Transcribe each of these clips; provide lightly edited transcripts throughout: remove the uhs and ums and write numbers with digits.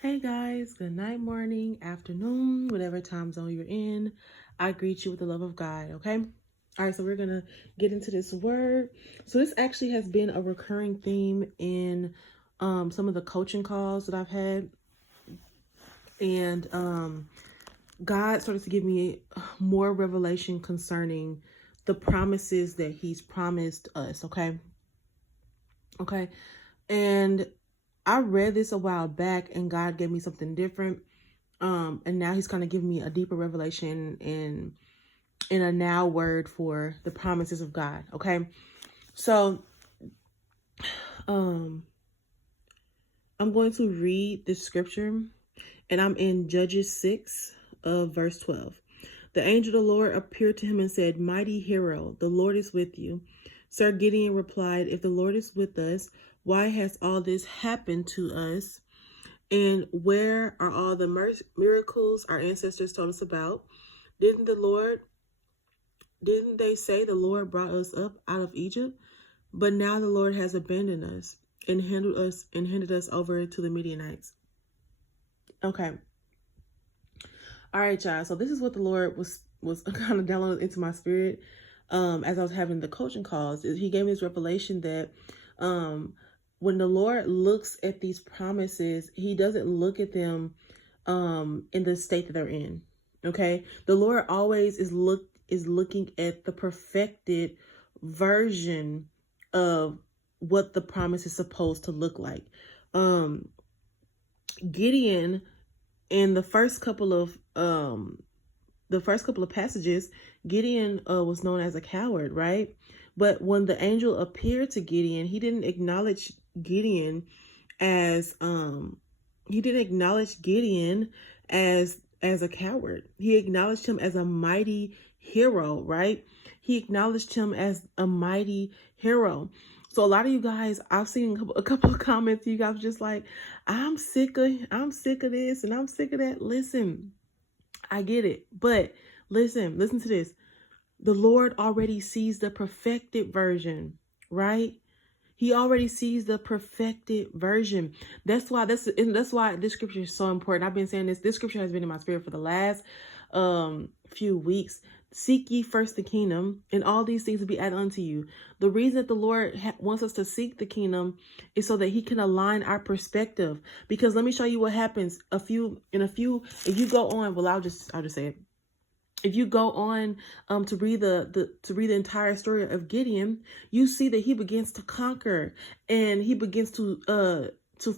Hey guys, good night, morning, afternoon, whatever time zone you're in. I greet you with the love of God, okay? All right, so we're going to get into this word. So this actually has been a recurring theme in some of the coaching calls that I've had. And God started to give me more revelation concerning the promises that he's promised us, okay? Okay. And I read this a while back and God gave me something different. And now he's kind of giving me a deeper revelation in a now word for the promises of God. Okay. So I'm going to read this scripture, and I'm in Judges 6 verse 12. The angel of the Lord appeared to him and said, "Mighty hero, the Lord is with you." Sir Gideon replied, "If the Lord is with us, why has all this happened to us? And where are all the miracles our ancestors told us about? Didn't they say the Lord brought us up out of Egypt? But now the Lord has abandoned us and handed us over to the Midianites." Okay. All right, y'all. So this is what the Lord was kind of downloaded into my spirit as I was having the coaching calls. He gave me this revelation that when the Lord looks at these promises, he doesn't look at them in the state that they're in. Okay. The Lord always is looking at the perfected version of what the promise is supposed to look like. Gideon, in the first couple of passages, Gideon was known as a coward, right? But when the angel appeared to Gideon, he didn't acknowledge Gideon as a coward. He acknowledged him as a mighty hero, right? He acknowledged him as a mighty hero. So a lot of you guys, I've seen a couple of comments. You guys just like, I'm sick of this and I'm sick of that. Listen, I get it, but listen to this. The Lord already sees the perfected version, right? He already sees the perfected version. That's why this scripture is so important. I've been saying this. This scripture has been in my spirit for the last few weeks. Seek ye first the kingdom, and all these things will be added unto you. The reason that the Lord wants us to seek the kingdom is so that he can align our perspective. Because let me show you what happens. If you go on, well, I'll just say it. If you go on to read the entire story of Gideon, you see that he begins to conquer, and he begins to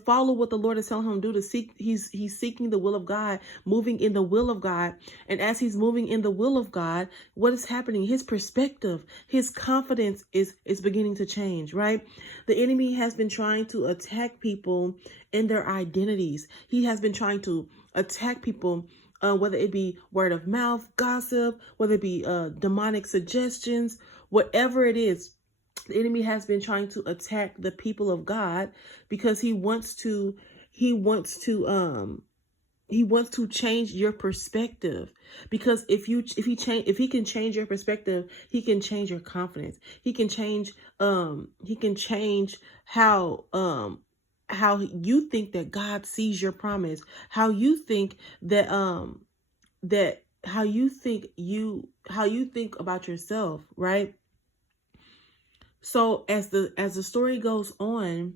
follow what the Lord is telling him to do. He's seeking the will of God, moving in the will of God. And as he's moving in the will of God, what is happening? His perspective, his confidence is beginning to change, right? The enemy has been trying to attack people in their identities. He has been trying to attack people, whether it be word of mouth, gossip, whether it be demonic suggestions, whatever it is. The enemy has been trying to attack the people of God because he wants to change your perspective. Because if he can change your perspective, he can change your confidence. He can change how you think that God sees your promise, how you think that how you think about yourself, right? So as the story goes on,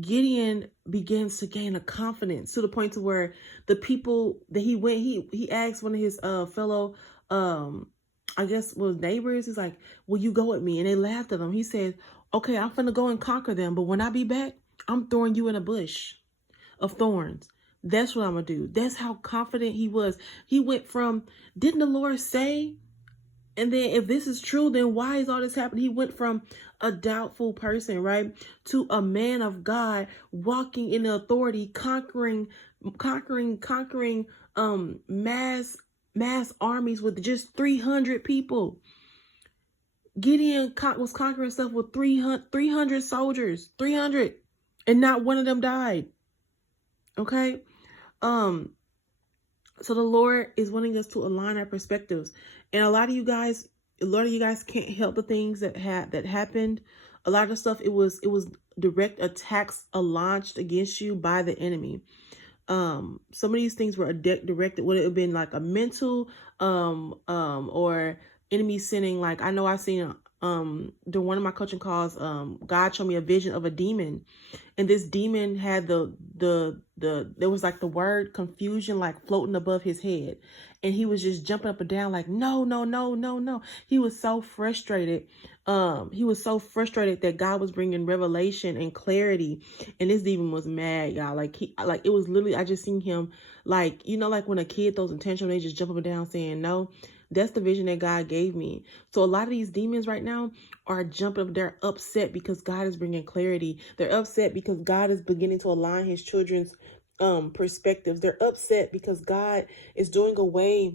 Gideon begins to gain a confidence to the point to where the people that he asked one of his fellow I guess was neighbors. He's like, "Will you go with me?" And they laughed at him. He said, "Okay, I'm finna go and conquer them, but when I be back, I'm throwing you in a bush of thorns." That's what I'm gonna do. That's how confident he was. He went from, didn't the Lord say? And then if this is true, then why is all this happening? He went from a doubtful person, right, to a man of God, walking in authority, conquering mass armies with just 300 people. Gideon was conquering stuff with 300 soldiers, 300, and not one of them died. Okay. So the Lord is wanting us to align our perspectives. And a lot of you guys can't help the things that happened. A lot of stuff, it was direct attacks launched against you by the enemy. Some of these things were directed, would it have been like a mental, or enemy sending, like, I know I've seen, during one of my coaching calls, God showed me a vision of a demon, and this demon had there was like the word confusion, like floating above his head, and he was just jumping up and down like, no, no, no, no, no. He was so frustrated. He was so frustrated that God was bringing revelation and clarity, and this demon was mad, y'all. Like, it was literally, I just seen him, like, like when a kid throws a tantrum, they just jump up and down saying no. That's the vision that God gave me. So a lot of these demons right now are jumping up. They're upset because God is bringing clarity. They're upset because God is beginning to align his children's perspectives. They're upset because God is doing away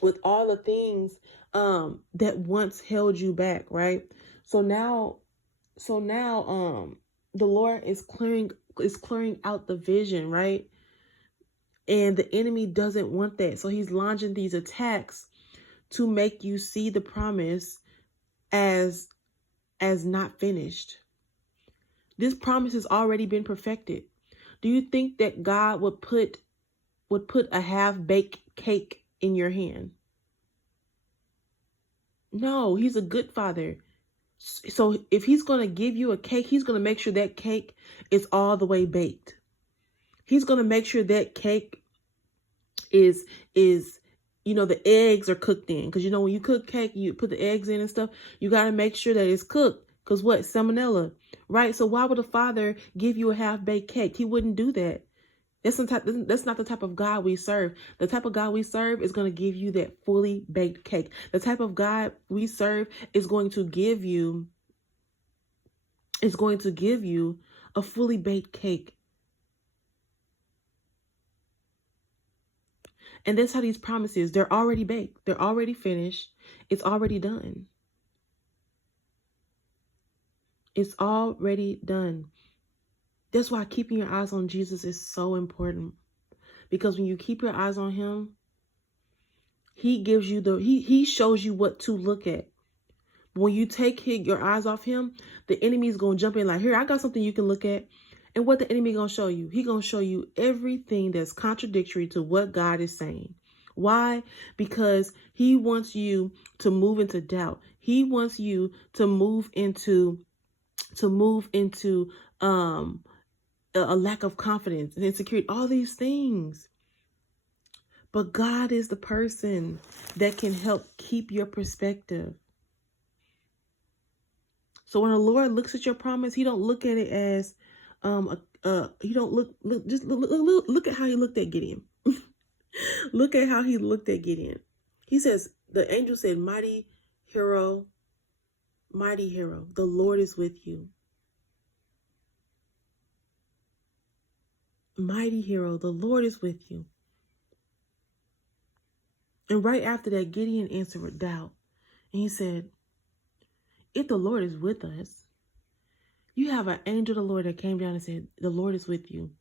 with all the things that once held you back, right? So now the Lord is clearing out the vision, right? And the enemy doesn't want that. So he's launching these attacks to make you see the promise as not finished. This promise has already been perfected. Do you think that God would put a half-baked cake in your hand? No, he's a good father. So if he's going to give you a cake, he's going to make sure that cake is all the way baked. He's going to make sure that cake is the eggs are cooked in. Because, when you cook cake, you put the eggs in and stuff. You got to make sure that it's cooked. Because what? Salmonella, right? So why would a father give you a half-baked cake? He wouldn't do that. That's not the type of God we serve. The type of God we serve is going to give you that fully baked cake. The type of God we serve is going to give you a fully baked cake. And that's how these promises, they're already baked. They're already finished. It's already done. It's already done. That's why keeping your eyes on Jesus is so important. Because when you keep your eyes on him, he gives you he shows you what to look at. When you take your eyes off him, the enemy is going to jump in like, here, I got something you can look at. And what the enemy going to show you? He going to show you everything that's contradictory to what God is saying. Why? Because he wants you to move into doubt. He wants you to move into a lack of confidence and insecurity, all these things. But God is the person that can help keep your perspective. So when the Lord looks at your promise, he don't look at it as he don't look at how he looked at Gideon. Look at how he looked at Gideon. He says, the angel said, mighty hero, the Lord is with you. Mighty hero, the Lord is with you. And right after that, Gideon answered with doubt. And he said, if the Lord is with us, you have an angel of the Lord that came down and said, the Lord is with you.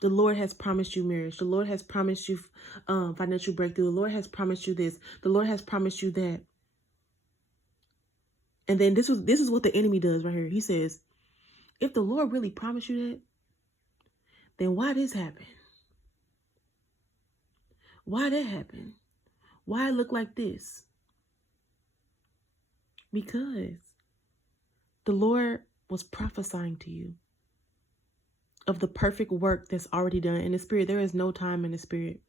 The Lord has promised you marriage. The Lord has promised you financial breakthrough. The Lord has promised you this. The Lord has promised you that. And then this is what the enemy does right here. He says, if the Lord really promised you that, then why this happen? Why that happen? Why it look like this? Because the Lord was prophesying to you of the perfect work that's already done in the spirit. There is no time in the spirit.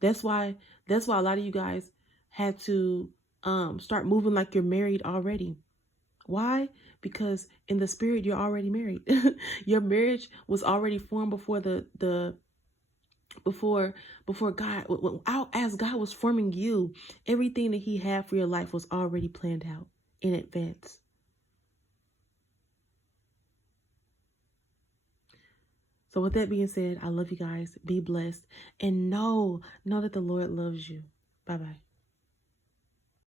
That's why a lot of you guys had to start moving like you're married already. Why? Because in the spirit, you're already married. Your marriage was already formed before before God, as God was forming you. Everything that he had for your life was already planned out in advance. So with that being said, I love you guys. Be blessed and know that the Lord loves you. Bye-bye.